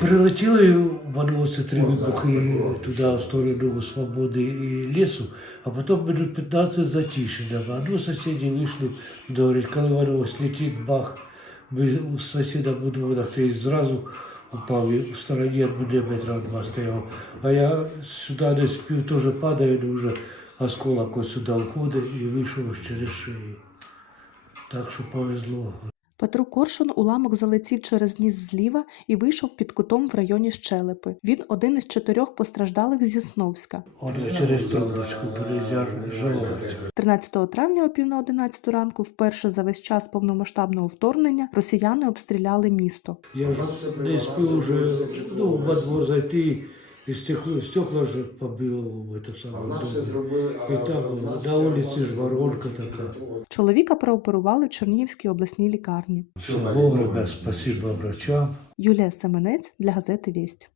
Прилетіли в Ануці три вибухи туди, в сторону Свободи і лісу, а потім минут 15 затишення. А ну сусіди вийшли, говорять, коли Ванус летить, бах, ми у сусіда будинок, ти зразу упав і в стороні від мене метра два стояв. А я сюди не спів, теж падаю, ну вже осколок ось сюди входить і вийшов через шиї. Так що повезло. Петру Коршун уламок залетів через ніс зліва і вийшов під кутом в районі щелепи. Він один із чотирьох постраждалих зі Сновська. Через трубочку 13 травня о пів на 11 ранку, вперше за весь час повномасштабного вторгнення, росіяни обстріляли місто. Я не спів уже ну, зайти, і стекло, стекла ж побило в это саме Вона все дом. а І там на вулиці ж воронка така. Чоловіка прооперували в Чернігівській обласній лікарні. Все вовремя, спасибо врачам. Юлія Семенець для газети Вість.